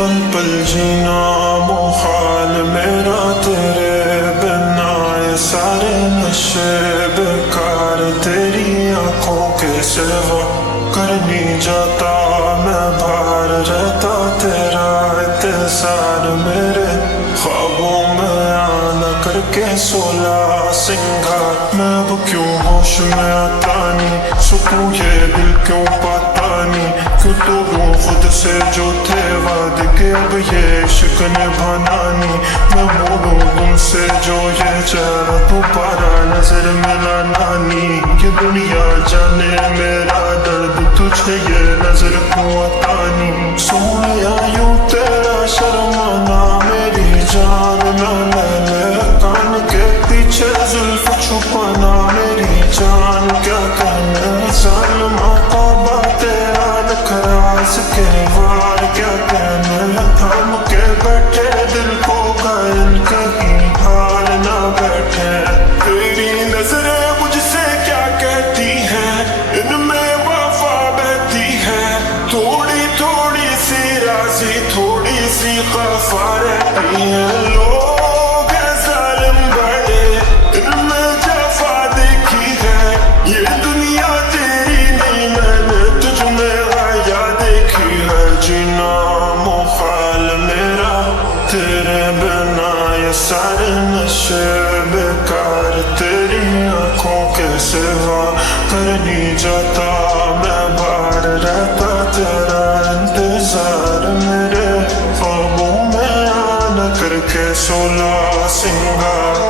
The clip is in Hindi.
पल पल जीना मुहाल मेरा तेरे बिना, ये सारे नशे बेकार तेरी आंखों के सिवा। कर नहीं जाता मैं बाहर रहता तेरा इंतजार, मेरे ख्वाबों में आना करके 16 सिंगार। मैं अब क्यों होश में आता नहीं, सुकून ये दिल क्यों पाता नहीं, क्यों तोड़ूं खुद से जो थे वादे के अब ये इश्क निभाना नहीं। मैं मोड़ूं तुमसे जो ये चेहरा दोबारा नजर मिलाना नहीं, ये दुनिया जाने मेरा दर्द तुझे ये नजर क्यों आता नहीं। सोया यूं तेरा शर्माना मेरी जान ना ले, कान के पीछे जुल्फ छुपाना मेरी जान क्या कहना। जालिमा का बातें खरास के वार क्या कहना, थाम के बैठे दिल को घायल कहीं हार ना बैठे। तेरी नजरें मुझसे क्या कहती हैं, इनमें वफा बहती है, थोड़ी थोड़ी सी राज़ी थोड़ी सी खफा रहती है। लोग हैं जालिम बड़े, इनमें जफा देखी है, ये दुनिया तेरी नहीं मैंने तुझ में आया देखी है। जीना मुहाल मेरा तेरे बिना, ये सारे नशे बेकार तेरी आंखों के सिवा। कर नहीं जाता मैं बाहर रहता तेरा इंतजार, मेरे ख्वाबों में आना करके 16 सिंगार।